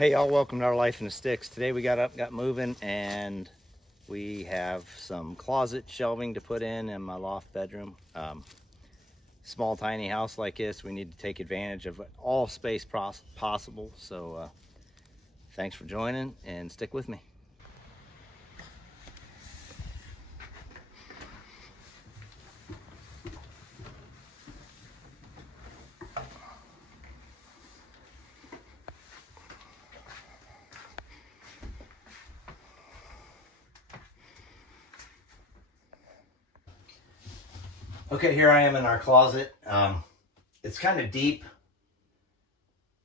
Hey y'all, welcome to Our Life in the Sticks. Today we got up, got moving, and we have some closet shelving to put in my loft bedroom. Small tiny house like this, we need to take advantage of all space possible. So thanks for joining and stick with me. Okay, here I am in our closet. It's kind of deep,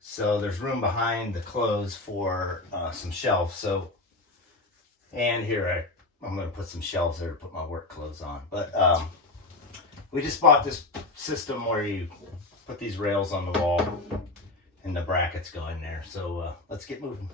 so there's room behind the clothes for some shelves. And here I'm going to put some shelves there to put my work clothes on. But we just bought this system where you put these rails on the wall and the brackets go in there. So let's get moving.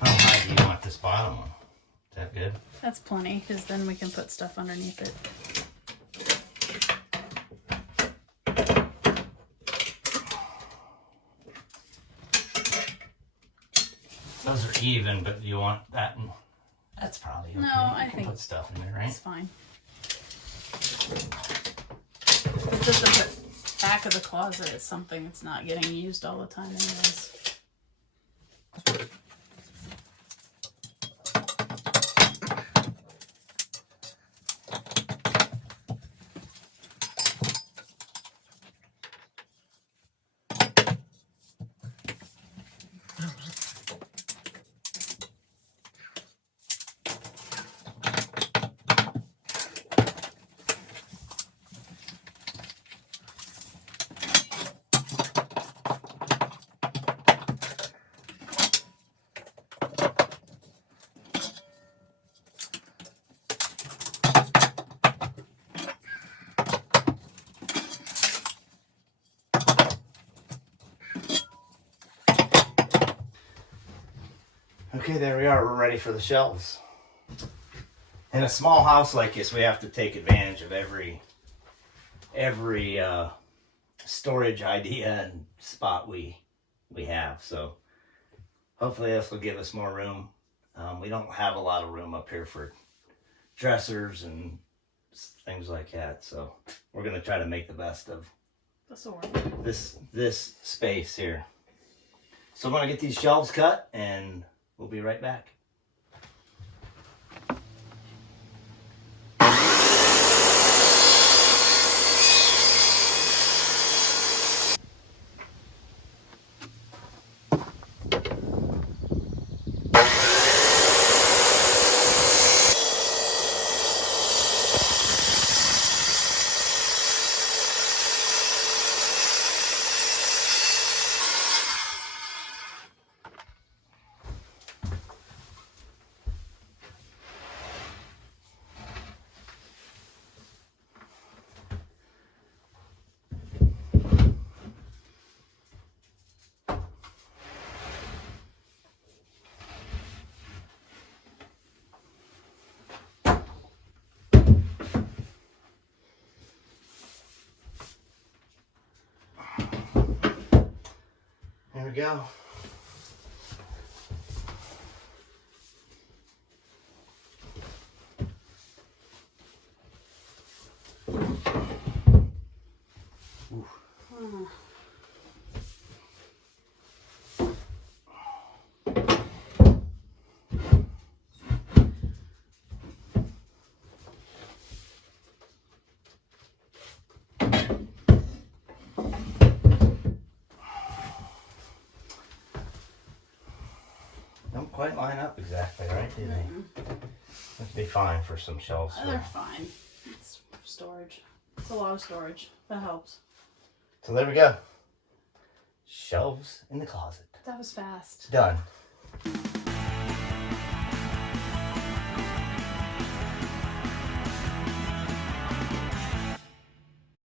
How high do you want this bottom one? Is that good? That's plenty, because then we can put stuff underneath it. Those are even, but you want that? That's probably okay. No, I think put stuff in there, right? It's fine. It's just that the back of the closet is something that's not getting used all the time anyways. Okay, there we are. We're ready for the shelves. In a small house like this, we have to take advantage of every storage idea and spot we have. So hopefully this will give us more room. We don't have a lot of room up here for dressers and things like that. So we're gonna try to make the best of this space here. So I'm gonna get these shelves cut and we'll be right back. we go. Don't quite line up exactly, right? Do they? That'd be fine for some shelves. They're fine. It's storage. It's a lot of storage. That helps. So there we go. Shelves in the closet. That was fast. Done.